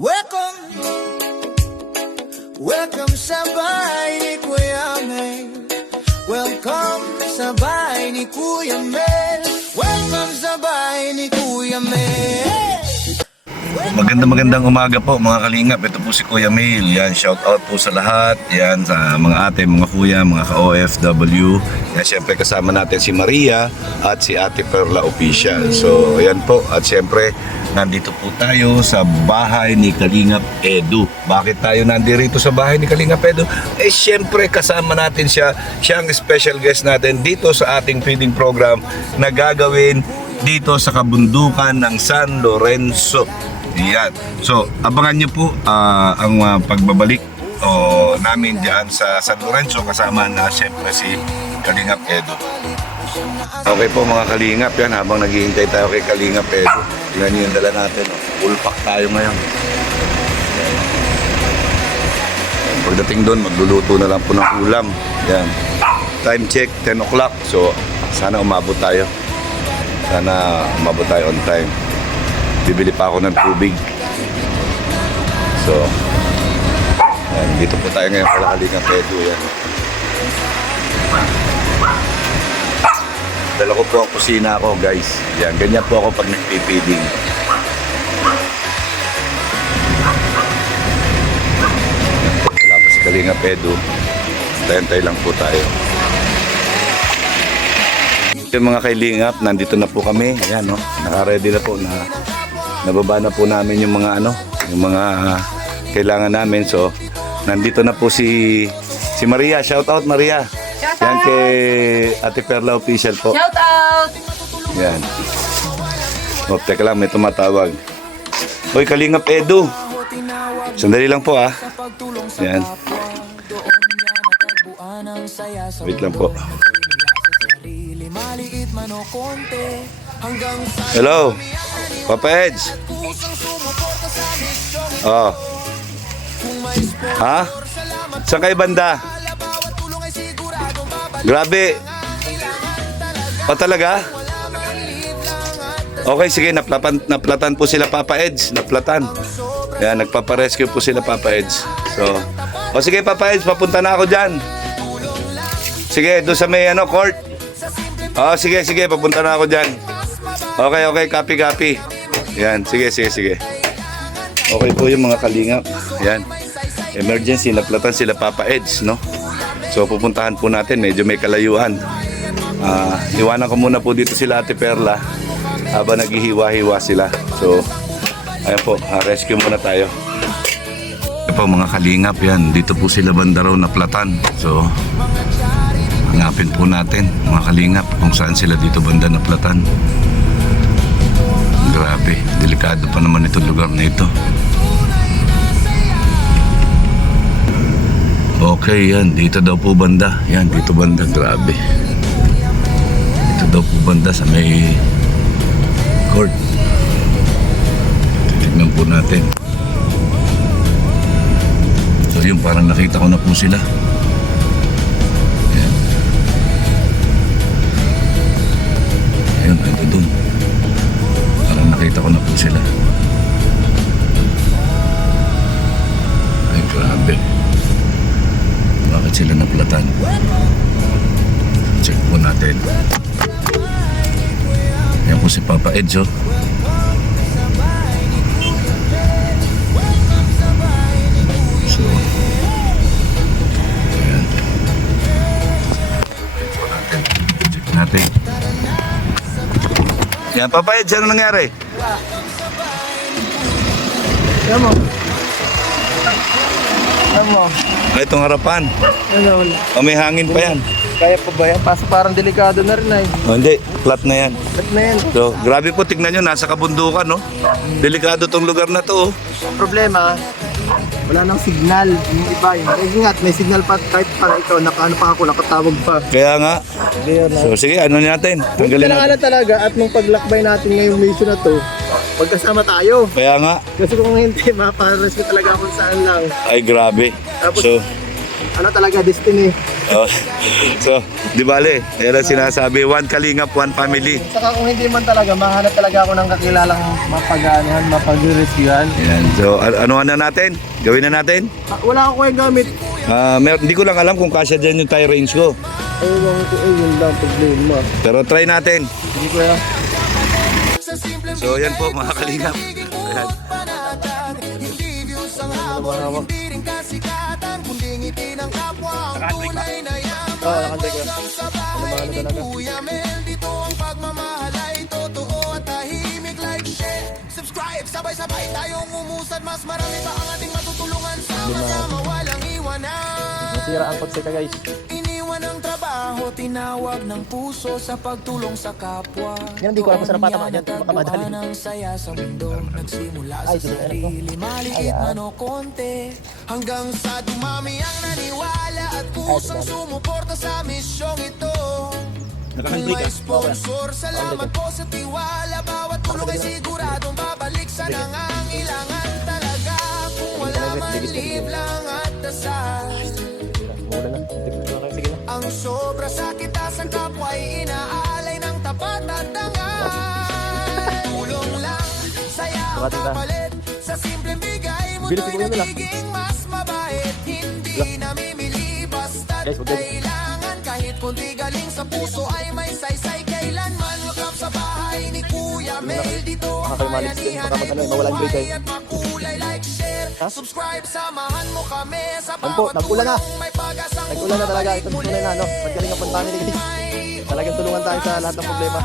Welcome, welcome sa bahay ni Kuya Mel. Welcome sa bahay ni Kuya Mel. Welcome sa bahay ni Kuya Mel. Magandang umaga po mga kalingap. Ito po si Kuya Mel. Yan, shout out po sa lahat. Yan, sa mga ate, mga kuya, mga ka-OFW. Yan, syempre kasama natin si Maria at si Ate Perla Official. So, yan po. At syempre, nandito po tayo sa bahay ni Kalingap Edu. Bakit tayo nandito sa bahay ni Kalingap Edu? Eh, syempre kasama natin siya. Siya ang special guest natin dito sa ating feeding program na gagawin dito sa kabundukan ng San Lorenzo. Yan. So, abangan nyo po ang pagbabalik namin dyan sa San Lorenzo kasama na siyempre si Kalingap Edu. Okay po mga Kalingap, yan habang naghihintay tayo kay Kalingap Edu. Yan yung dala natin. Full pack tayo ngayon. Pagdating doon, magluluto na lang po ng ulam. Yan. Time check, 10 o'clock. So, sana umabot tayo. Sana umabot tayo on time. Bibili pa ako ng tubig. So, yan, dito po tayo ngayon kala Kalingap Edu. Yan. Dala ko po ang kusina ko, guys. Yan, ganyan po ako pag nagpipiding. Wala pa si Kalingap Edu. Tayo-tayo lang po tayo. Yung mga Kalingap, nandito na po kami. Ayan, no? Naka-ready na po na nababa na po namin yung mga yung mga kailangan namin. So, nandito na po si Maria. Shout out Maria. Shout Yan out! kay Ate Perla Official po. Shout out! Yan. O, teka lang, may tumatawag. Hoy, Kalingap Edu. Sandali lang po Yan. Wait lang po. Hello, Papa Edge. Oh. Ha? Saan kayo banda? Grabe. Pa talaga? Okay, sige, naplatan po sila Papa Edge. Naplatan. Yan, nagpaparescue po sila Papa Edge. So, o sige Papa Edge, papunta na ako dyan. Sige, doon sa may court. Oh, sige, papunta na ako dyan. Okay, copy. Yan, sige. Okay po yung mga Kalingap. Yan. Emergency, naplatan sila Papa Edge, no? So, pupuntahan po natin. Medyo may kalayuan. Iwanan ko muna po dito sila Ate Perla habang naghihiwa-hiwa sila. So, ayan po, rescue muna tayo. Ito po mga Kalingap, yan. Dito po sila banda raw naplatan. So, hanapin po natin mga Kalingap kung saan sila dito banda naplatan. Grabe, delikado pa naman itong lugar na ito. Okay, yan, dito daw po banda. Yan, dito banda, grabe. Dito daw po banda sa may court. Tignan po natin. So yun, parang nakita ko na po sila. Yan. Ayun, ando dun. Parang nakita ko na po sila. Ay, grabe. Bakit sila naplatan? Check po natin. Yan po si Papa Edge. So, ayan. Check natin. Yan, Papa Edge, ano nangyari? Ano mo? Ay, itong harapan. Ano? O, may hangin pa yan. Kaya pa ba yan? Parang delikado na rin ay. O, hindi, flat na yan. Ba't na yan? So, grabe po, tignan nyo, nasa kabundukan, no? Delikado tong lugar na to, oh. Ang problema, wala nang signal. Yung iba yun. Ingat, may signal pa kahit pa ito. Nakaano pa ako, nakatawag pa. Kaya nga. So, sige, ano natin? Tanggalin natin. Kailangan talaga at nung paglakbay natin ngayong mission na to, magkasama tayo. Kaya nga. Kasi kung hindi, mapares ko talaga kung saan lang. Ay, grabe. Tapos, So, ano talaga, destiny. Oh. So, di bale, yan ang sinasabi, one kalingap, one family. Saka kung hindi man talaga, mahanap talaga ako ng kakilalang mapag-anuhan, mapag-rescuehan. Yan. So, ano na natin? Gawin na natin? Wala ako yung gamit. Hindi ko lang alam kung kasya dyan yung tire range ko. Ayun ko, yun lang problema. Pero try natin. Hindi ko yan. So, yan po mga kalingap. Ayan. Hawak. Oo, nakantay ko yan. Ano talaga. Subscribe, sabay-sabay tayong umusad. Mas marami pa ang ating matutulungan. Sama-sama, walang iwanan. Nasira ang kotse ka guys. Iniwan ang trabaho, tinawag ng puso sa pagtulong sa kapwa. Yan, hindi ko alam kung saan ang patama dyan. Baka madali. Ng saya sa mundo, nagsimula sa Ay, sige, alam ko. sarili. Maliit man o konti, hanggang sa dumami ang naniwala at pusang sumuporta sa misyong ito. Kung may sponsor, salamat po sa tiwala. Bawat tulong ay siguradong babalik sa nangangailangan talaga. Kung wala man live lang at dasal. Mura na. Sige na. Ang sobra sakit sa kapwa'y inaalay ng tapat at dangal. Tulong lang, saya ang Bakit ka? kapalit. Sa simpleng bigay mo Bilis ko yun nila. nagiging mas mabait. Hindi namimili basta't Guys, wag yan. kailangan. Kahit kunti galing sa puso ay may saysay. Kailanman welcome sa bahay ni Kuya Mel. Dito ang Baka malis din. bayanihan Baka ay mag-ano, mawalan break buhay eh. at makulay. Like, share, Ha? subscribe, samahan mo kami sa Yan po, bawat nag-ulan na. tulong. May pag-asang Nag-ulan na talaga. Ito tunay na, no? Pagkaling ang family guys. Talagang tulungan tayo sa lahat ng problema.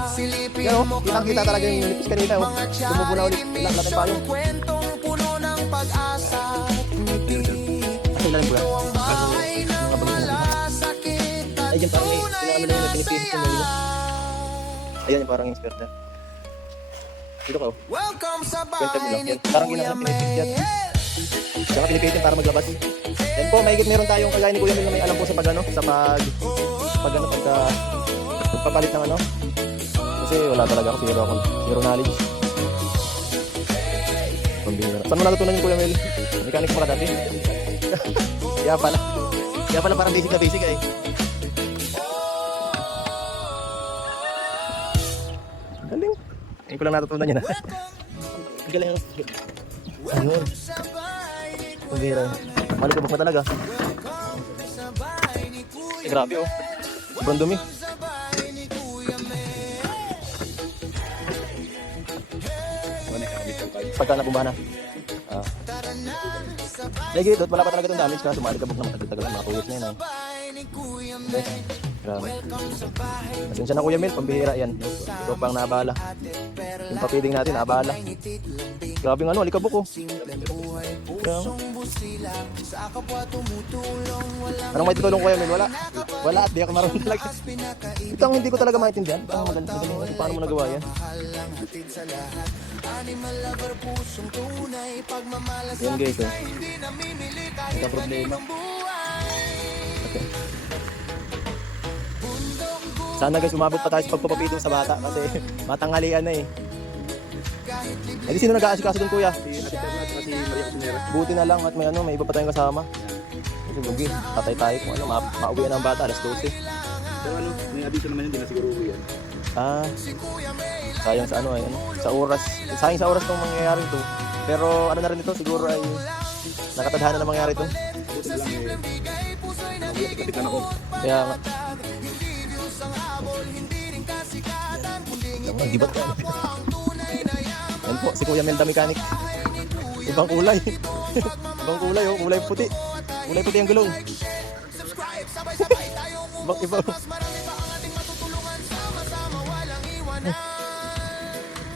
Yan o, kitang-kita talaga yung nipis kanina o. Lumubo na ulit. Ilang natin pa yung. Kwentong puno ng pag-asa at ngiti. Kasi ilan po yan. Ang bahay na Mga bagay na wala sakit at Ay, yan parang may tunay pinakami na yun. na Pinipilis ko saya. na yun. Ayan yung parang inspert na. Dito ka o. Welcome sa Kwenta mo bahay lang ni yan. Parang Kuya ginagawa pinipis yan. Mel. Saka pinipitin para maglabas. Yan po, mahigit meron tayong kagaya ni Kuya Mil na may alam po sa pagano, sa pagpapalit ng ano. Kasi wala talaga ako, zero knowledge. Pambihira. Saan mo natutunan yung Kuya Mil? Mechanic mo ka dati? Kaya pala parang basic na basic eh. Galing. Ngayon ko lang natutunan yan. Galing. Ayun. Pambihira. Malikabok na talaga. Grabe oh. Sobrang dumi. Pagka nabumbahan na. Lagi dito, wala pa talaga itong damage kasi malikabok na matagal-tagal na, mga 2 years na yun. Okay. Grabe. Pasensya na Kuya Mil, pambihira yan. Ito pang naabala. Yung papiling natin, naabala. Grabe nga ano, alikabok oh. Anong may tutulong Kuya Mil? Wala. Wala at di ako marunong talaga. Ito ang hindi ko talaga maintindihan. Ito ang magaling. Paano mo nagawa yan? Yan guys oh. Nagka-problema. Okay. Sana guys umabot pa tayo sa pagpapapitong sa bata kasi matanghalian na eh. Ay, sino nag-aasikaso dun Kuya? Buti na lang at may ano, may iba pa tayong kasama. Kasi bugi, tatay tayo kung ano, mauwi na ang bata alas 12. Pero ano, may abiso naman yun, di na siguro uwi yan. Ah, sayang sa ano ay ano, sa oras. Sayang sa oras tong mangyayari to. Pero ano na rin ito, siguro ay nakatadhana na mangyayari to. Buti na lang eh, tikit lang ako. Kaya nga. Ang gibat ka. Yan po, si Kuya Melda Mechanic. Ibang kulay. Ibang kulay oh, kulay puti. Kulay puti ang gulong. Ibang iba.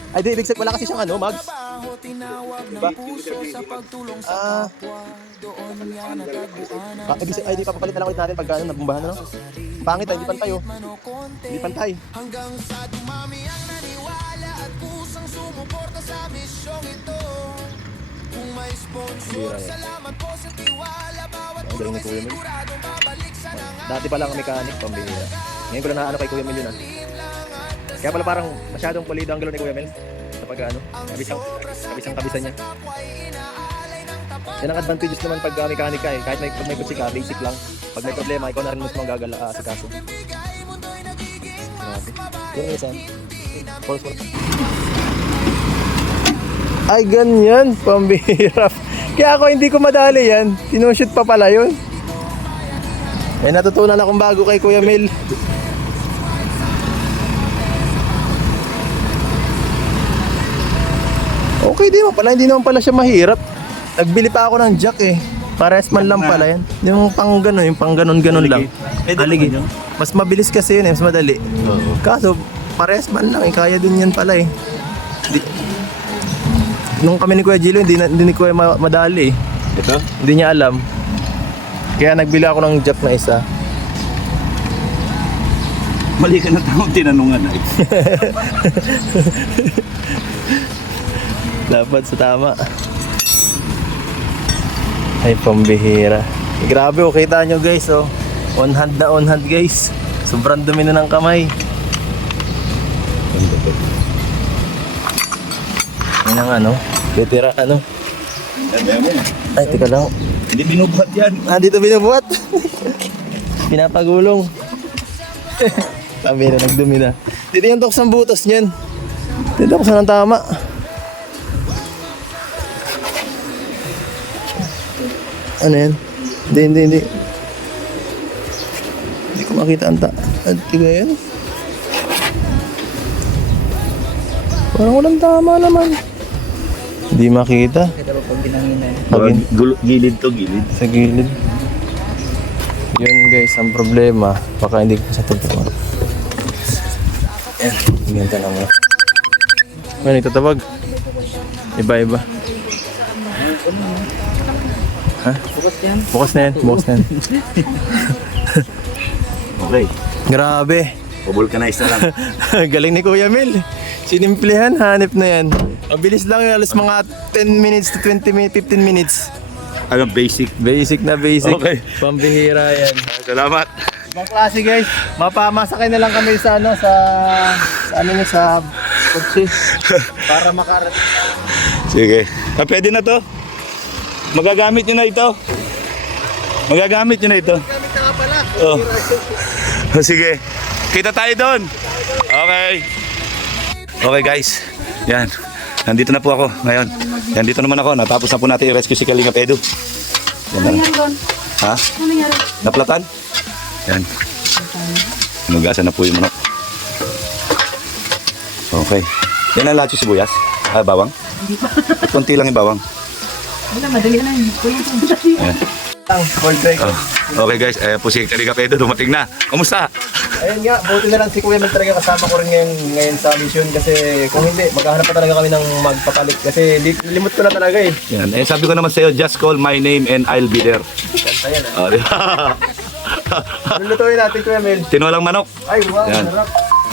Ay di, ibig sabihin wala kasi siyang ano, Mags. Diba? Ah. Ibig sabihin, ay di papapalit na lang ulit natin pagka ano, nabumbahan na no? Pangit ay, hindi pantay oh. Hindi pantay. Hanggang sa dumami ang naniwala at kusang sumuporta sa misyong ito. Kung may sponsor, salamat po sa tiwala. Bawat Ang galing ni Kuya Mil. siguradong babalik sa Dati pa lang mechanic, pambihira. Ngayon ko lang naano kay Kuya Mil yun ah. Kaya pala parang masyadong pulido ang gulong ni Kuya Mel. Sa pag ano, kabisang kabisan niya. Yan ang advantages naman pag mechanic ka eh. Kahit pag may kotse ka, basic lang. Pag may problema, ikaw na rin mismo ang gagala sa kaso. Grabe. Yan yung isa. Ay, ganyan. Pambihirap. Kaya ako hindi ko madali yan. Sinushoot pa pala yun. May natutunan akong bago kay Kuya Mel. Okay di mo pala, hindi naman pala siya mahirap. Nagbili pa ako ng jack eh. Pares man lang pala yan. Yung pang gano'n, yung pang ganon-ganon lang. Haligi. Mas mabilis kasi yun eh, mas madali. Kaso, pares man lang eh, kaya din yan pala eh. Nung kami ni Kuya Gilo, hindi ni Kuya madali eh. Ito? Hindi niya alam. Kaya nagbili ako ng jack na isa. Mali ka na taong tinanungan ay. Dapat sa tama. Ay, pambihira. Grabe, oh, kita nyo guys, oh. On hand na on hand guys. Sobrang dumi na ng kamay. Yan ang ano, litira ano. Ay, teka lang. Hindi binubuhat yan. Ah, dito binubuhat. Pinapagulong. Sabi na, nagdumi na. Dito yung toks ng butas niyan. Dito ako saan ang tama. Ano yan? Hindi. Hindi ko makita ang tiga yan. Parang walang tama naman. Hindi makita. Gilid to gilid. Sa gilid. Yun guys, ang problema. Baka hindi ko sa totoo. Yan, ganyan lang mo. Ano itatabag? Iba-iba. Ha? Bukas na yan. Okay. Grabe. Pabulkanize na lang. Galing ni Kuya Mel. Sinimplehan, hanip na yan. Mabilis lang yun, alas mga 10 minutes to 20 minutes, 15 minutes. Ano basic? Basic na basic. Okay. Pambihira yan. Salamat. Ibang klase guys. Mapamasakay na lang kami sa ano, sa kotse. Para makarating. Sige. Pwede na to? Magagamit nyo na ito. Magagamit nyo na ito. Gamit na nga pala. Oh. Sige. Kita tayo doon. Okay. Okay guys. Yan. Nandito na po ako ngayon. Yan, dito naman ako. Natapos na po natin i-rescue si Kalingap Edu. Yan na. Ha? Naplatan? Yan. Nugasan na po yung manok. Okay. Yan ang lahat yung sibuyas. Ah, bawang? At konti lang yung bawang. Wala, madali na yun. Ayan. Cold break. Oh. Okay guys, po si Kalingap Edu dumating na. Kamusta? Ayun nga, buti na lang si Kuya Mel talaga kasama ko rin ngayon sa mission kasi kung hindi, maghahanap pa talaga kami ng magpapalit kasi limot ko na talaga eh. Yan. Sabi ko naman sa'yo, just call my name and I'll be there. Kanta yan ah. Oh, di ba? Lulutuin natin Kuya Mel. Tinolang manok. Ay wow, Yan. sarap.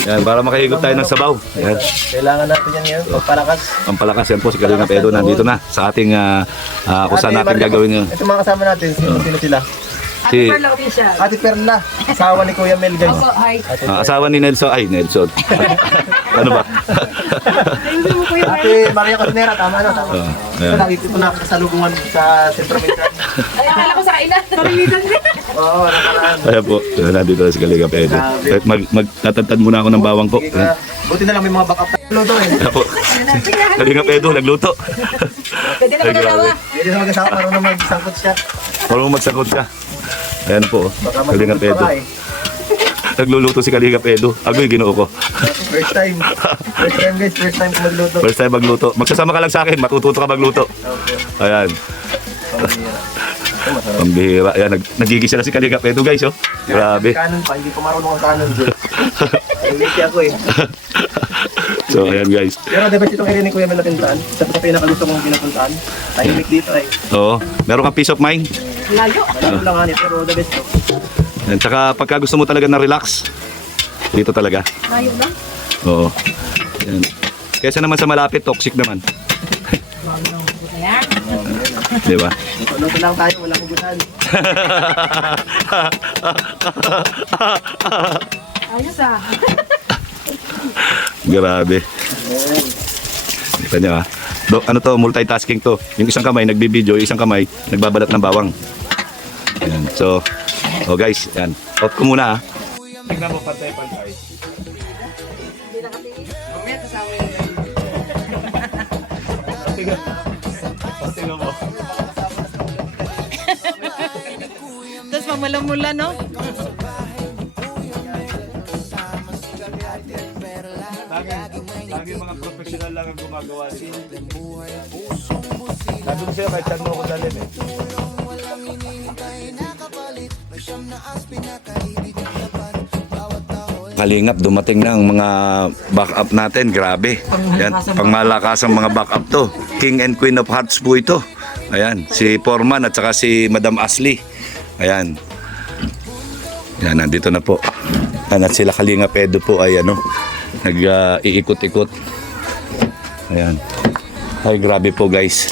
Yan, para makahigop tayo ng sabaw. Yan. Kailangan natin yan ngayon, pagpalakas. Ang palakas yan po si Kalingap Edu nandito na sa ating kung saan natin gagawin yun. Ito mga kasama natin, sino sila? Si Perla official. Ate Perla, asawa ni Kuya Mel guys. Opo, hi. asawa ni Nelson. Ay, Nelson. Ano ba? Thank you, Kuya Mel. Ate Maria Cosinera, tama na, tama. Ayan. Ito nakikita ko na kasalubungan sa Centro Metro. Ay, akala ko sa kainan. Parimitan din. Oo, nakaraan. Ayan po, nandito na si Kalingap Edu. Magtatantad muna ako ng bawang po. Ayan. Buti na lang may mga backup na luto eh. Ayan po. Kalingap Edu, nagluto. Pwede na Ay, magdalawa. grabe. Hindi na mag-asawa, marunong magsangkot siya. Marunong magsakot siya. Ayan po, Baka Kalingap matulog Edu. pa ka eh. Nagluluto si Kalingap Edu. Agoy, ginoo ko. First time. First time guys, first time ko magluto. First time magluto. Magsasama ka lang sa akin, matututo ka magluto. Ayan. Pambihira. Ayan, nagigisa na si Kalingap Edu guys, oh. Grabe. Kanon pa, hindi ko marunong ang kanon dyan. Hindi ako eh. So, ayan guys. Pero diba itong area ni Kuya Mel na pinuntahan? Isa pa sa pinakaluto kong pinapuntahan. Tahimik dito eh. Oo. Meron kang peace of mind. Layo. Alam lang nga pero the best. At saka pagka gusto mo talaga na relax, dito talaga. Layo lang. Oo. Ayan. Kesa naman sa malapit, toxic naman. Ayan. Di ba? Luto lang tayo, walang hugutan. Ayos ah. Grabe. Kita niyo ah. ano to, multitasking to. Yung isang kamay nagbibideo, yung isang kamay nagbabalat ng bawang. Ayan. So, oh guys, yan. Off ko muna ha. Tingnan mo, pantay-pantay. Tingnan mo. Tapos mamula-mula, no? Lagi mga professional lang ang gumagawa siya. Sabi ko sa'yo, kahit saan mo ako dalhin eh. Kalingap, dumating na ang mga backup natin. Grabe. Yan, pangmalakas ang mga backup to. King and Queen of Hearts po ito. Ayan, si Foreman at saka si Madam Ashley. Ayan. Yan, nandito na po. At sila Kalingap Edo po ay nag-iikot-ikot. Ayan. Ay, grabe po guys.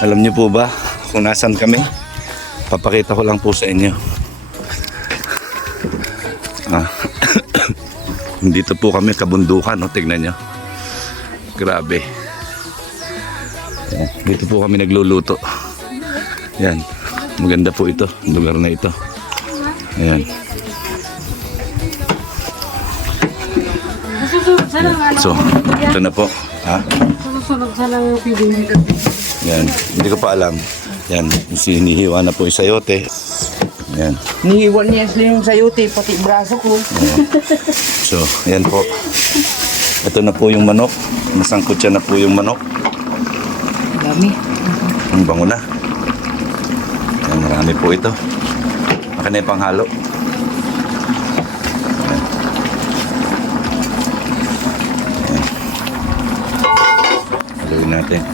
Alam niyo po ba kung nasan kami? Papakita ko lang po sa inyo. Dito po kami kabundukan, no? Tignan nyo. Grabe. Ayan. Dito po kami nagluluto. Yan. Maganda po ito, lugar na ito. Ayan. So, ito na po. Ha? Susunod sa lang yung pili. Yan. Hindi ko pa alam. Yan. Sinihiwa na po yung sayote. Yan. Nihiwan niya yung sayote, pati braso ko. So, yan po. Ito na po yung manok. Nasangkot siya na po yung manok. Dami. Ang bango na. Yan, marami po ito. Baka na yung panghalo. Yan. Yan. Haluin natin.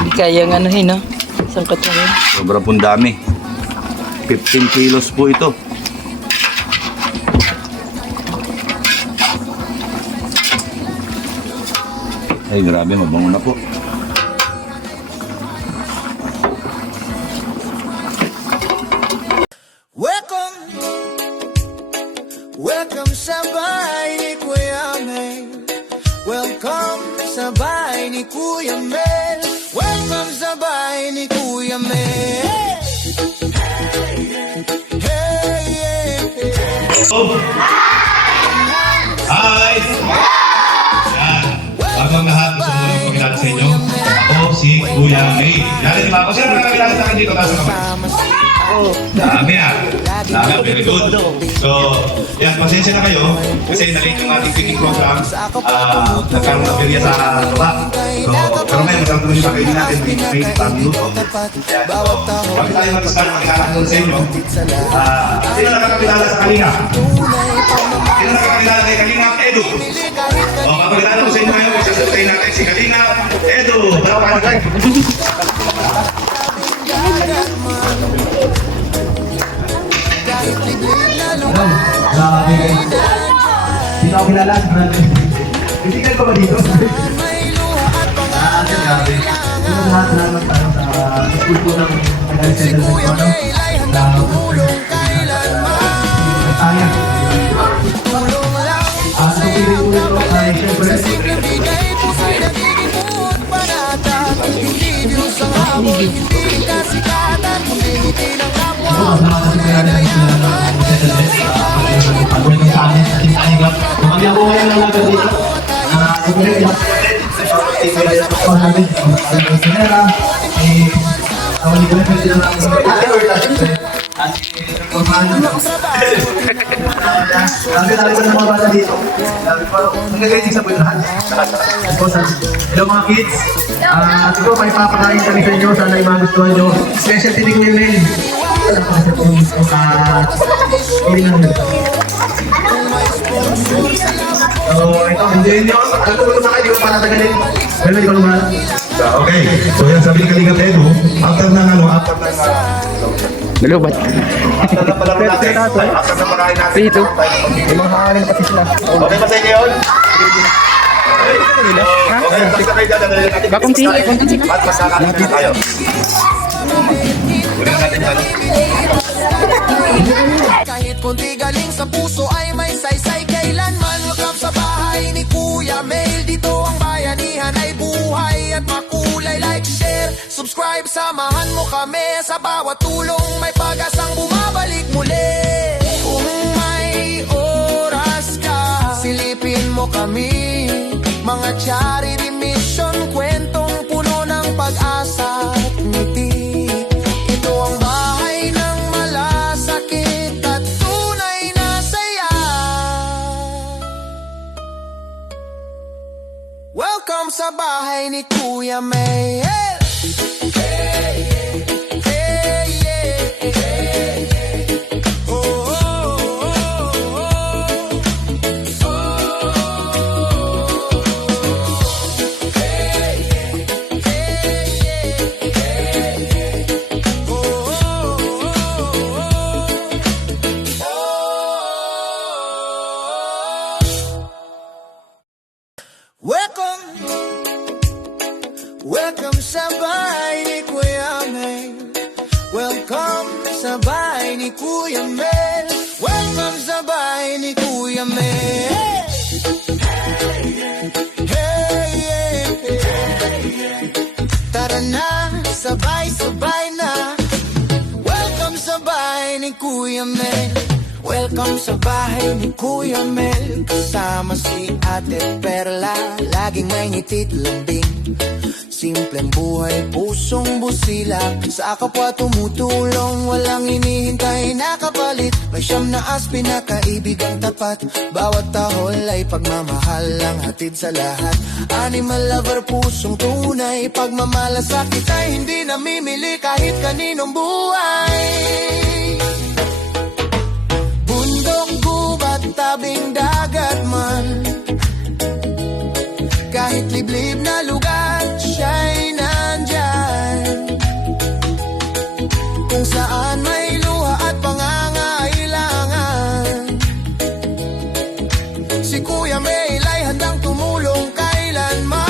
Hindi kayang anuhin, no? Sangkat mo yun. Sobrang pong dami. 15 kilos po ito. Ay, grabe, mabango na po. Welcome, welcome sa bahay ni Kuya Mel. Welcome sa bahay ni Kuya Mel. Welcome sa bahay ni Kuya Mel. Hey, hey, hey. Hi! Yan. Bagong lahat, gusto ko lang pakilala sa inyo. Ako si Kuya May. Yan, di ba? Kung sino nakakilala sa akin dito, taas naman. Dami ah. Dami, very good. So, yan, pasensya na kayo. Kasi na-late yung ating cooking program. Nagkaroon na perya sa baba. So, pero ngayon, masarap naman yung pakainin natin. May pang-luto. Yan, so, bakit tayo mag-start makilala ko sa inyo? Sino nakakilala sa Kalinga? Sino nakakilala kay Kalinga Edu? O, kapagkilala ko sa inyo ngayon, isasasayin natin si Kalinga Edu. Bravo ka na. Grabe guys. Hindi ako kilala. Isikan ko ba dito? Grabe. Salamat tayo sa school po ng Tagal Center sa Kono. Sayang. At pagpili po ito ay syempre. Hello mga kids, ito may papakain kami sa inyo, sana yung mga gustuhan nyo. Specialty ni Kuya Mel. So ito, enjoy nyo. Tutulong na kayo, di ko pa natagalin. Pero hindi ko lumahan. Okay, so yan sabi ni Kalinga Edu, after ng Nalubat. After na pala natin. After na pala natin. Dito. May mga hangin pati sila. Okay ba sa inyo yun? Okay, basta kayo dyan. Bakunti. At masakalit na tayo. Kunin natin yan. Kahit konti galing sa puso ay may saysay kailanman. Welcome sa bahay ni Kuya Mel. Dito ang bayanihan ay buhay at makulay. Like, share, subscribe, samahan mo kami. Sa bawat tulong may pag-asang bumabalik muli. Kung may oras ka, silipin mo kami. Mga charity mission, kwentong puno ng pag-asa at ngiti. Ito ang bahay ng malasakit at tunay na saya. Welcome sa bahay ni Kuya Mel. Welcome sa bahay ni Kuya Mel. Welcome sa bahay ni Kuya Mel. Welcome sa bahay ni Kuya Mel. Hey, hey, hey. Tara na, sabay-sabay na. Welcome sa bahay ni Kuya Mel. Welcome sa bahay ni Kuya Mel. Kasama si Ate Perla, laging may ngitit lambing. Simpleng buhay, pusong busilak. Sa kapwa tumutulong, walang hinihintay na kapalit. May siyam na pinakaibigang tapat. Bawat tahol ay pagmamahal ang hatid sa lahat. Animal lover, pusong tunay. Pagmamalasakit ay hindi namimili kahit kaninong buhay. Bundok, gubat, tabing dagat man, kahit liblib na lugar, siya'y nandyan. Kung saan may luha at pangangailangan, si Kuya Mel ay handang tumulong kailanman.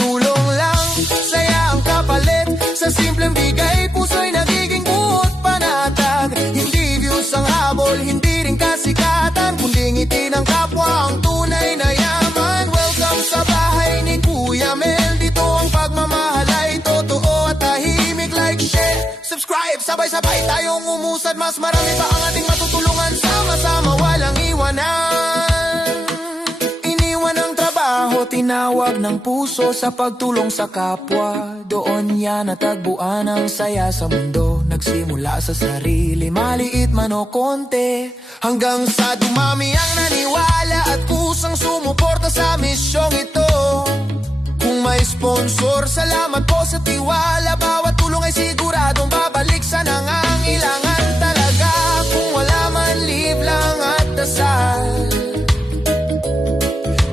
Tulong lang, saya ang kapalit. Sa simpleng bigay, puso'y nagiging buot panatag. Hindi views ang habol, hindi rin kasikatan, kundi ngiti ng kapwa ang tunay na yaman. Welcome sa bahay ni Kuya Mel. Dito ang pagmamahal ay totoo at tahimik. Like, share, subscribe, sabay-sabay tayong umusad. Mas marami pa ang ating matutulungan. Sama-sama, walang iwanan. Iniwan ang trabaho, tinawag ng puso sa pagtulong sa kapwa. Doon yan natagpuan ang saya sa mundo. Nagsimula sa sarili, maliit man o konti, hanggang sa dumami ang naniwala at kusang sumuporta sa misyong ito. Kung may sponsor, salamat po sa tiwala. Bawat tulong ay siguradong babalik sa nangangailangan talaga. Kung wala man, live lang at dasal.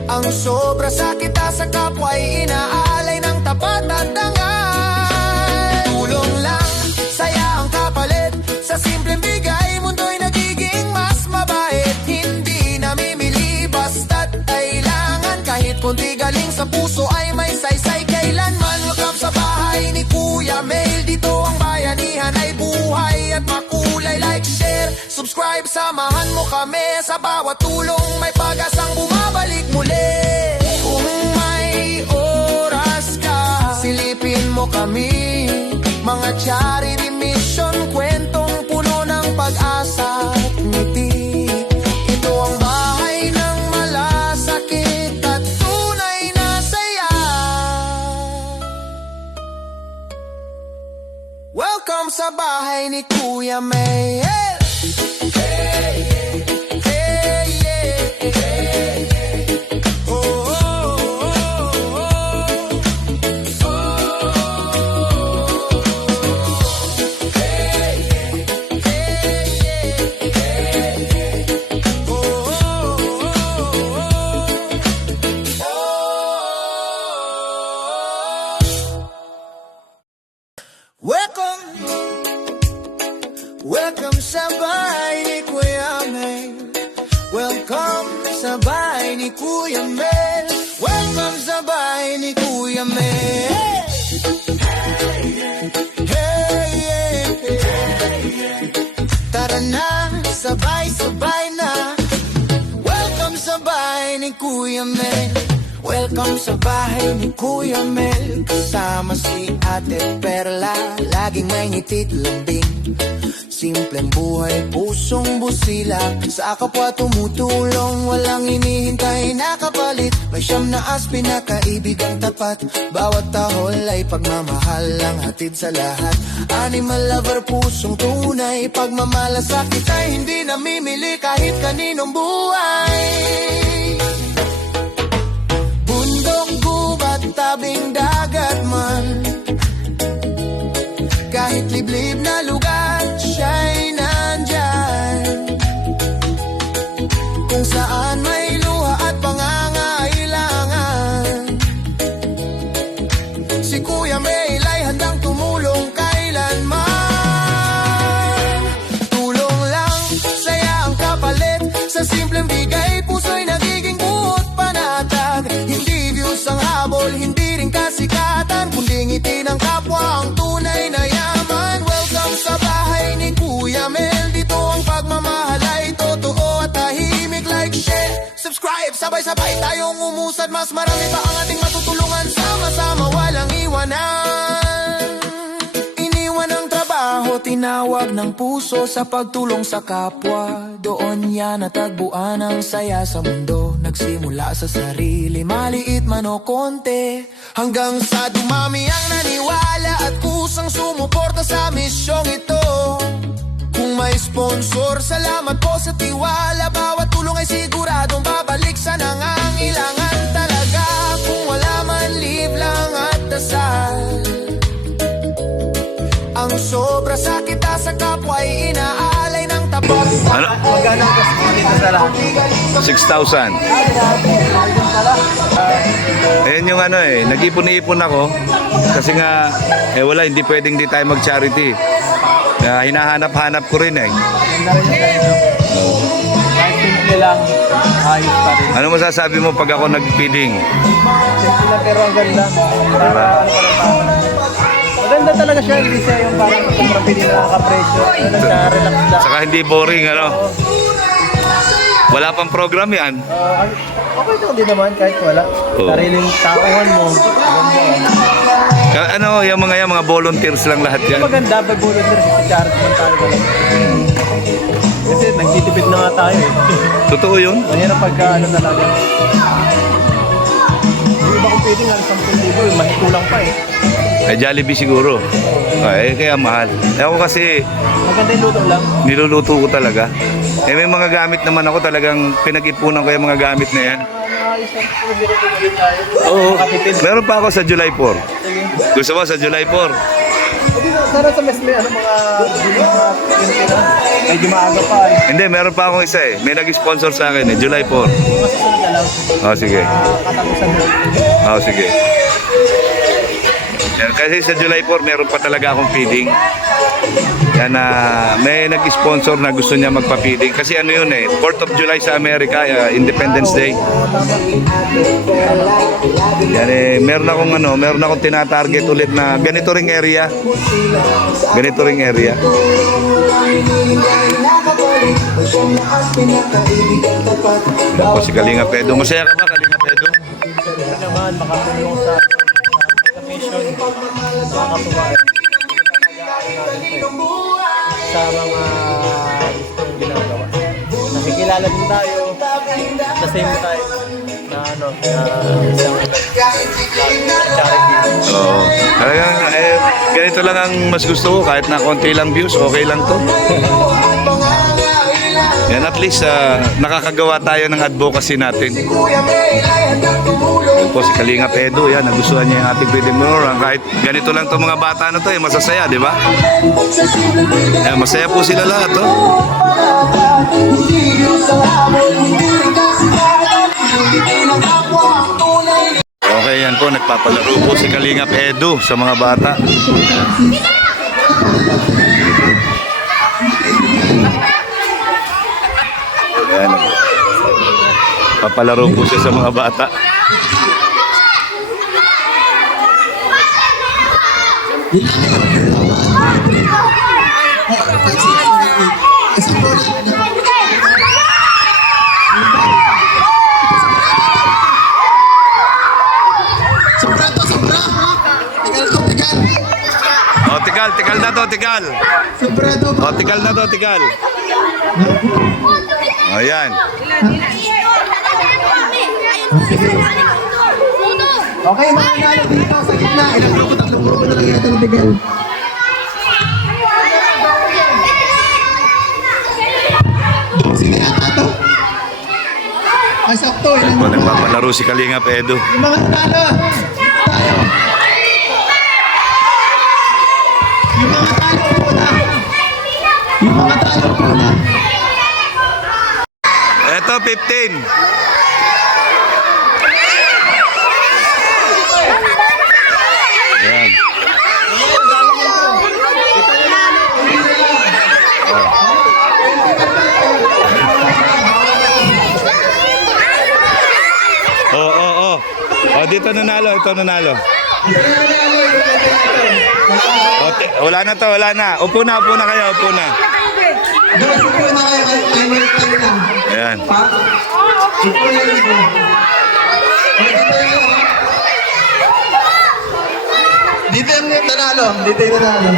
Ang sobra sa kita sa kapwa ay inaalay ng tapat at dangal. Tulong lang, saya ang kapalit. Sa simpleng bigay, mundo'y nagiging mas mabait. Hindi namimili basta't kailangan. Kahit konti galing sa puso ay may saysay kailanman. Welcome sa bahay ni Kuya Mel. Dito ang bayanihan ay buhay at makulay. Like, share, subscribe, samahan mo kami. Sa bawat tulong may pag-asang bumabalik muli. Kung may oras ka, silipin mo kami. Mga charity mission, kwentong puno ng pag-asa at ngiti. Ito ang bahay ng malasakit at tunay na saya. Welcome sa bahay ni Kuya Mel. Welcome sa bahay ni Kuya Mel. Welcome sa bahay ni Kuya Mel. Welcome sa bahay ni Kuya Mel. Hey, hey, hey. Tara na, sabay-sabay na. Welcome sa bahay ni Kuya Mel. Welcome sa bahay ni Kuya Mel. Kasama si Ate Perla, laging may ngitit lambing. Simpleng buhay, pusong busila. Sa kapwa tumutulong, walang hinihintay na kapalit. May siyam na aspi na kaibigang tapat. Bawat tahol ay pagmamahal ang hatid sa lahat. Animal lover, pusong tunay. Pagmamalasakit ay hindi namimili kahit kaninong buhay. Bundok, gubat, tabing dagat man, kahit liblib na lugar, siya'y nandyan. Kung saan may luha at pangangailangan, si Kuya Mel ay handang tumulong kailanman. Tulong lang, saya ang kapalit. Sa simpleng bigay, puso'y nagiging buot panatag. Hindi views ang habol, hindi rin kasikatan, kundi ngiti ng kapwa ang tunay na yaman. Welcome sa bahay ni Kuya Mel. Dito ang pagmamahal ay totoo at tahimik. Like, share, subscribe, sabay-sabay tayong umusad. Mas marami pa ang ating matutulungan. Sama-sama, walang iwanan. Iniwan ang trabaho, tinawag ng puso sa pagtulong sa kapwa. Doon niya natagpuan ang saya sa mundo. Nagsimula sa sarili, maliit man o konti, hanggang sa dumami ang naniwala at kusang sumuporta sa misyong ito. Kung may sponsor, salamat po sa tiwala. Bawat tulong ay siguradong babalik sa nangangailangan talaga. Kung wala man, live lang at dasal. Ang sobra sa kita sa kapwa ay inaalay ng tapat. Ano? Magkano ang kasi dito sa lahat? 6,000. Ayan yung ano nag-ipon-ipon ako. Kasi nga, wala, hindi pwedeng di tayo mag-charity. Hinahanap-hanap ko rin Ganda rin yung ganito. Kahit simple lang, ayos pa rin. Ano masasabi mo pag ako nag-feeding? Simple lang pero ang ganda. Para ano pa rin pa. Maganda talaga siya, hindi siya yung parang sobrang pili na nakapresyo. Nagka-relax lang. Saka hindi boring, ano? Wala pang program yan. Okay lang din naman kahit wala. Oo. Sariling tauhan mo. Ano, yung mga volunteers lang lahat yan. Maganda, pag volunteer sa charity man tayo talaga. Kasi nagtitipid na nga tayo eh. Totoo yun? Mahirap pagka ano talaga. Yung iba kung pwede nga 10,000, mahikulang pa eh. Jollibee siguro. Kaya mahal. Ako kasi, Maganda yung luto lang. niluluto ko talaga. May mga gamit naman ako talagang pinag-ipunan ko yung mga gamit na yan. Ayos lang, niluto ulit tayo. Oo. Makatipid. Meron pa ako sa July 4. Gusto mo sa July 4? Sana sa mes may mga medyo maaga pa eh. Hindi, meron pa akong isa eh. May nag-sponsor sa akin eh, July 4. Masusunod na lang. Oh, sige. Katapusan mo. Oh, sige. Yan, kasi sa July 4, meron pa talaga akong feeding. Yan may nag-sponsor na gusto niya magpa-feeding. Kasi ano yun 4th of July sa Amerika, Independence Day. Yan meron akong tina-target ulit na ganito ring area. Ganito ring area. Ako si Kalinga Pedro. Masaya ka ba, Kalinga Pedro? Ito naman, makatulong sa mission. Nakakatuwa. Sa mga gustong ginagawa. Nakikilala din tayo. At the same time, na isang charity. Oo. Talagang, ganito lang ang mas gusto ko. Kahit na konti lang views, okay lang to. Yan, at least nakakagawa tayo ng advocacy natin. Yan po si Kalinga Pedro, yan, nagustuhan niya yung ating feeding program. Kahit ganito lang to mga bata na to, masasaya, di ba? Yan, masaya po sila lahat, to. Okay, yan po, nagpapalaro po si Kalinga Pedro sa mga bata. Ayan. Papalaro po siya sa mga bata. Sobra to, sobra. Tigal to, tigal. O, tikal na to, tikal. Sobra to. O, tikal na to, tikal. Ayan. Okay, mga nalo dito sa gitna. Ilang grupo? Tatlong grupo na lang yan ng tigal. Sino yata to? Ay, sakto. Ilang Po, nagpapalaro si Kalingap Edo. yung mga talo. Tayo. Yung mga talo po na. Yung mga talo po na. Eto, 15. Ayan. O, dito nanalo, ito nanalo. Wala na to, wala na. Upo na kayo, upo na. Guys, upo na kayo. Ay, wait time lang. Ayan. Pa? Upo na dito. Dito yung nanalo. Dito yung nanalo.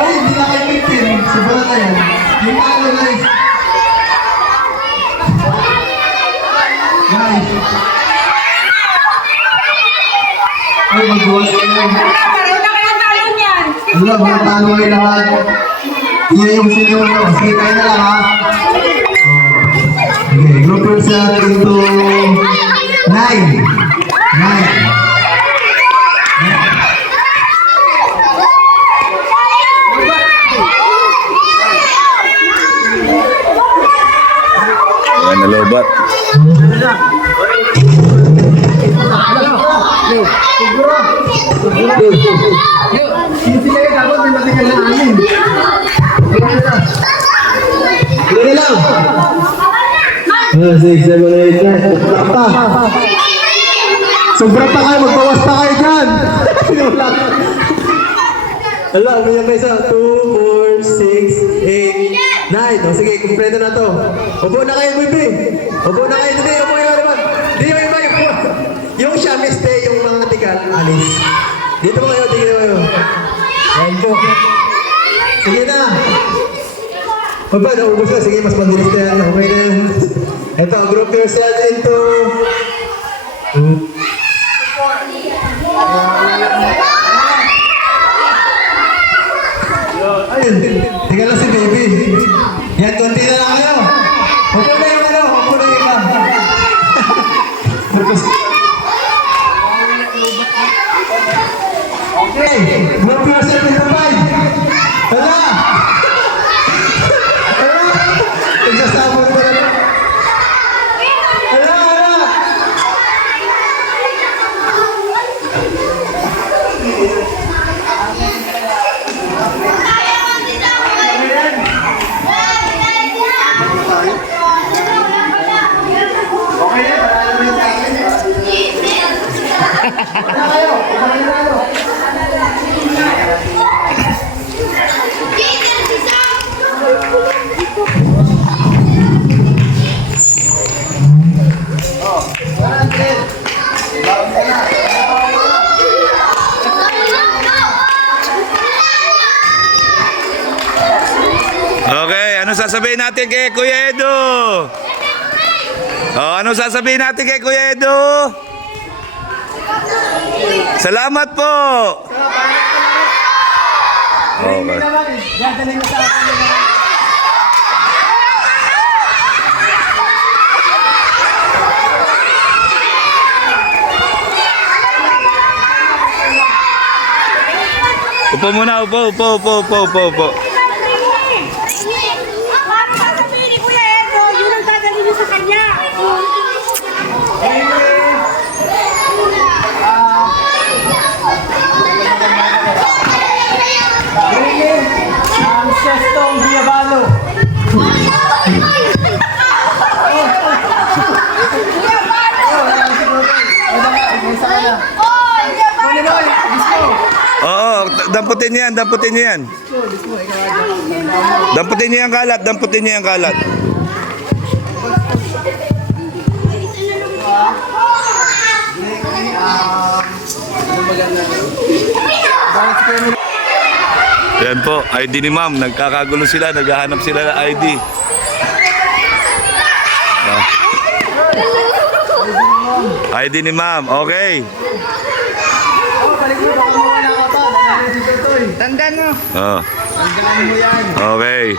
Hoy, hindi na kayo 15. Sobrang na yan. Yung nanalo, guys. Guys. Ay, magbuwas kayo. Wala, mga talo kayo lahat. Iya yung sino mo. Sige, tayo na lang, ha? Okay, group yourself into 9. 9. Ayan, nalobat. Hindi kayo dapat may matigal na amin. Hindi lang. 6, 7, 8, 9. Sobra pa kayo, magbawas pa kayo dyan. Ala, umiyak kayo sa 2, 4, 6, 8, 9. O sige, kumpleto na to. Upo na kayo, baby. Upo na kayo. Hindi, upo yung iba. Hindi yung iba. Yung shamiste, yung mga tigal, alis. Dito mo kayo, dito kayo. Ayan po. Sige na. Papa, naubos na. Sige, mas mabilis na yan. Okay na yan. Ito, group yourself into... Ayun, tingnan lang si baby. Yan, konti na lang kayo. Upo na yung ano, upo na yung iba. Okay, group yourself into 5. Hala! Hala! Nagsasabot ko na lang. Hala, hala! Okay, ano sasabihin natin kay Kuya Edo? Ano sasabihin natin kay Kuya Edo? Salamat po! Okay. Upo muna, upo. Sasabihin ni Kuya Edo, yun ang dadalhin niyo sa kanya. damputin niyo yan, damputin niyo yan. Damputin niyo yung kalat, damputin niyo yung kalat. Yan po, ID ni ma'am. Nagkakagulo sila, naghahanap sila ng ID. ID ni ma'am, okay. Tandaan mo. Oh. Okay.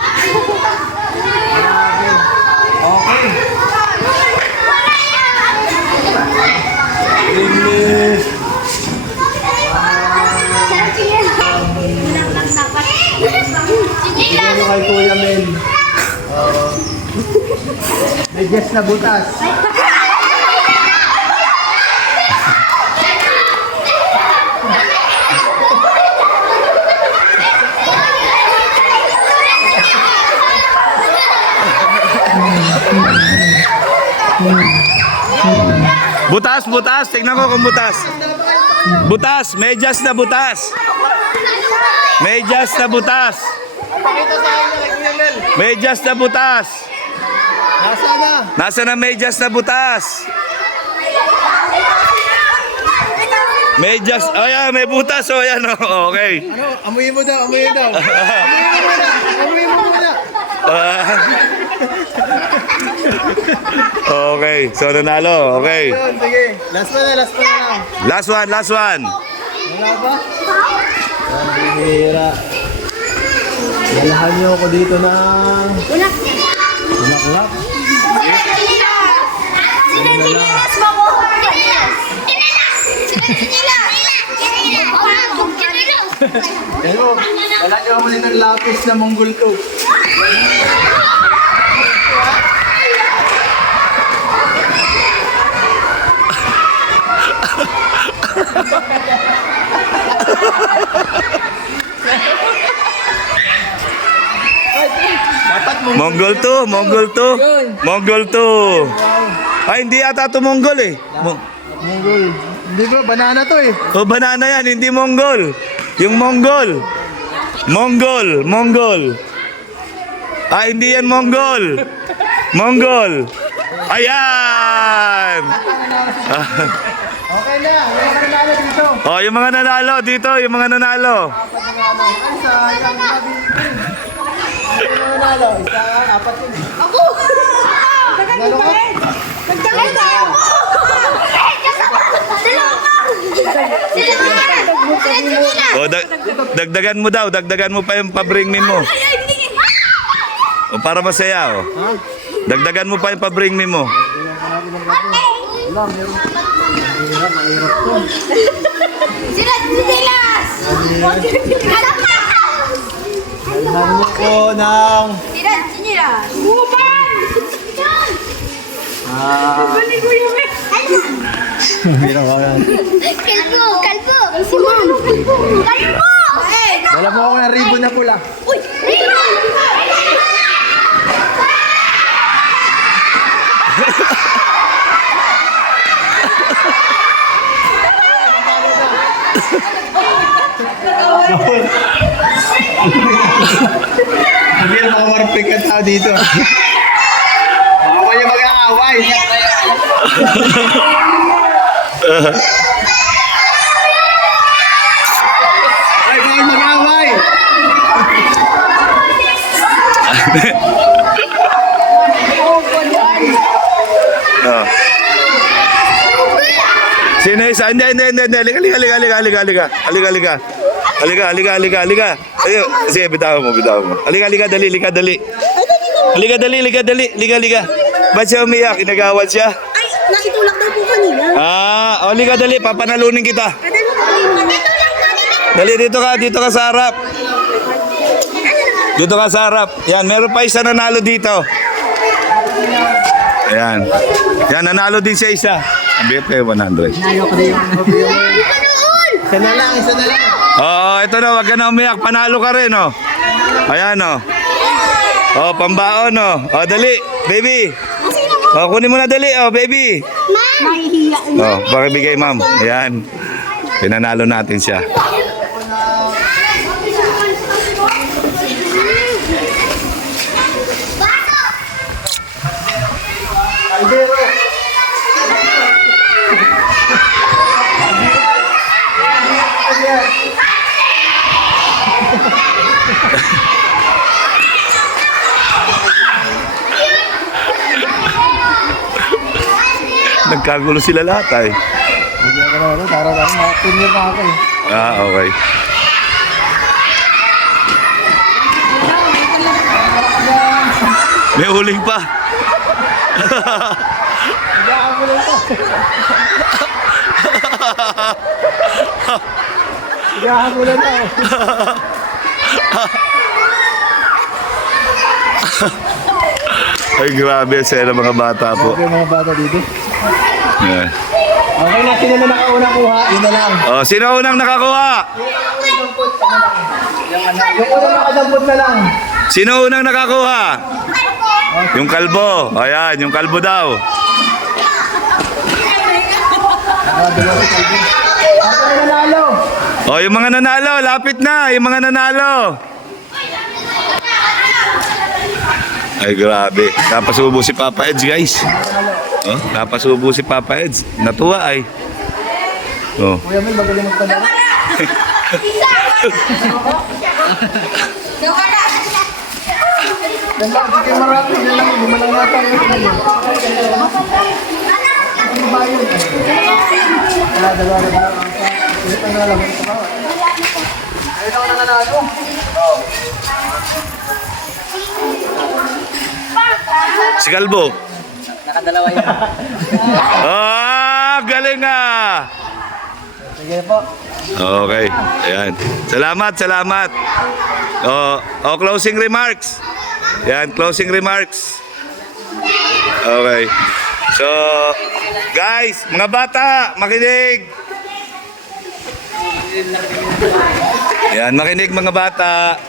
Ano kay Kuya Mel? May guest na butas. Butas, butas. Tignan ko kung butas. Butas, medyas na butas. Medyas na butas. Medyas na butas. Nasa na? Nasa na medyas na butas? Medyas, oh yan, may butas, oh yan, oh, okay. Ano? Amuyin mo daw, amuyin daw. Amuyin mo muna. Amuyin mo muna. Okay, so nanalo, okay. Yun, sige. Last one na lang. Last one, last one. Wala ba? Ang bihira. Dalahan niyo ako dito ng... Bulaklak. Sinilas mo ko. Ano? Wala niyo ako dito ng lapis na Mongol ko. Mongol to, Mongol to. Mongol to. Ay, hindi ata to Mongol eh. Mongol. Hindi ba? Banana to eh. Oh, banana yan, hindi Mongol. Yung Mongol. Mongol, Mongol. Ah, hindi yan Mongol. Mongol. Ayan! Okay na. Yung mga nanalo dito. Oh, yung mga nanalo dito, yung mga nanalo. Isa, yung gabi. Yung mga nanalo. Isa, apat yun. Ako! Nalo ka? Nagtagal tayo! Oh, dagdagan mo daw, dagdagan mo pa yung pa-bring me mo. O para masaya, oh. Dagdagan mo pa yung pa-bring me mo. Dalahan mo ko ng... Meron ka yan. Kalbo! Kalbo! Si Mom! Kalbo! Dala mo ako ng ribbon na pula. Uy! Ribbon! Hindi na makawarpig ka tao dito. Baka kayo mag-aaway. Ay, baka mag-aaway. Oh. Sino isa? Hindi. Halika. Ayun, sige, bitawan mo. Halika, dali. Halika. Ba't siya umiyak? Inagawan siya? Ay! Nakitulak daw po kanina. Halika, dali. Papanalunin kita. Dali, dito ka sa harap. Dito ka sa harap. Yan, meron pa isa nanalo dito. Ayan. Yan, nanalo din siya isa. Bigyan kayo 100. Isa na lang. Oo, ito na, wag ka na umiyak. Panalo ka rin, oh. Ayan, oh. Oh, pambaon, oh. Oh, dali, baby. Oh, kunin mo na dali, oh, baby. Oh, pakibigay, ma'am. Ayan. Pinanalo natin siya. Zero. Nagkagulo sila lahat ay. Hindi ako na rin. Tara-tara. Mga na ako eh. Ah, okay. May uling pa. Naghahabulan na ako. Ay, grabe. Saya ng mga bata po. Okay, mga bata dito. Yeah. Okay na, sino na nakauna kuha? Yun na lang. Oh, sino unang nakakuha? Yung unang nakadampot na lang. Sino unang nakakuha? Yung kalbo. Ayan, yung kalbo daw. Ako na nanalo. Oh, yung mga nanalo, lapit na. Yung mga nanalo. Ay, grabe. Napasubo si Papa Eds, guys. Oh, napasubo si Papa Eds. Natuwa ay. Oh. Kuya Mel, magaling magpadala. Yan lang, sige marami. Yan lang, lima lang nata. Ano ba yun? Dalawa. Ito na lang. Ayun ako na nanalo. Si Kalbo. Nakadalawa yun. Ah, galing ah. Sige po. Okay. Ayan. Salamat. Oh, closing remarks. Yan, closing remarks. Okay. So, guys, mga bata, makinig. Yan, makinig mga bata.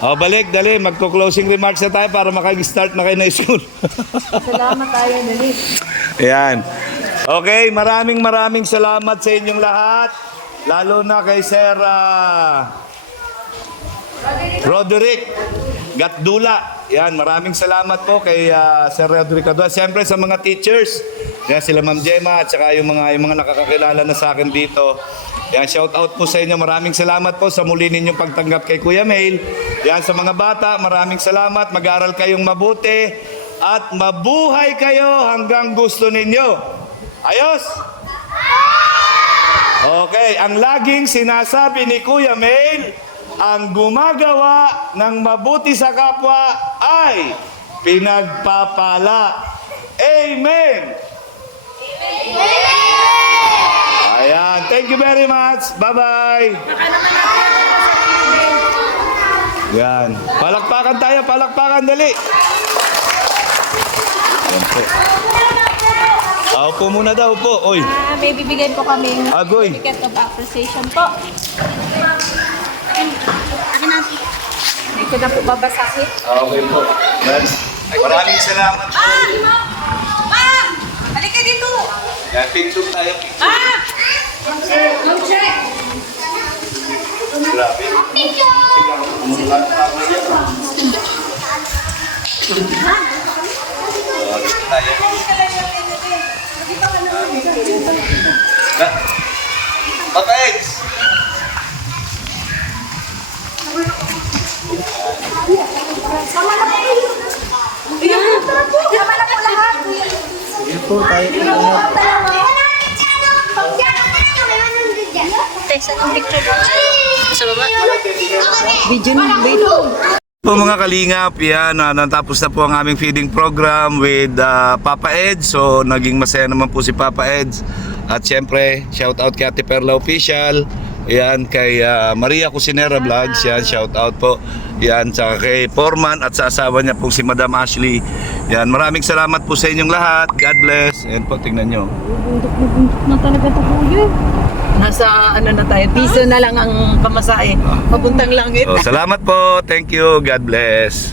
Oh, balik, dali. Magko-closing remarks na tayo para makag-start na kayo na school. Salamat tayo, dali. Ayan. Okay, maraming salamat sa inyong lahat. Lalo na kay Sir Roderick Gatdula. Yan, maraming salamat po kay Sir Roderick Gatdula. Siyempre sa mga teachers. Yan, sila Ma'am Gemma at saka yung mga nakakakilala na sa akin dito. Yan, shout out po sa inyo. Maraming salamat po sa muli ninyong pagtanggap kay Kuya Mail. Yan, sa mga bata, maraming salamat. Mag-aral kayong mabuti at mabuhay kayo hanggang gusto ninyo. Ayos? Okay, ang laging sinasabi ni Kuya Mail, ang gumagawa ng mabuti sa kapwa ay pinagpapala. Amen! Ayan, thank you very much. Bye-bye. Yan. Palakpakan tayo, dali. Yan po. Upo muna daw po. Oy. May bibigay po kami ng Agoy. certificate of appreciation po. Akin na. Hindi ko na po babasahin. Okay po. Yan. Maraming salamat. Ma'am! Halika dito! Yan, picture tayo. Ma'am, check! Grabe. Papa Eds! Sama na po! Sama na po lahat! Sige po, tayo po lahat. Tesa ng picture po. Sa baba. Video na, video. Po mga kalingap, yan, natapos na po ang aming feeding program with Papa Eds. So naging masaya naman po si Papa Eds. At syempre, shout out kay Ate Perla Official. Yan, kay Maria Cusinera Vlogs. Yan, shout out po. Yan, sa kay Foreman at sa asawa niya po si Madam Ashley. Yan, maraming salamat po sa inyong lahat. God bless. Yan po, tingnan nyo. Na talaga ito po yun. Nasa ano na tayo, piso na lang ang pamasahe. Papuntang langit. So, salamat po. Thank you. God bless.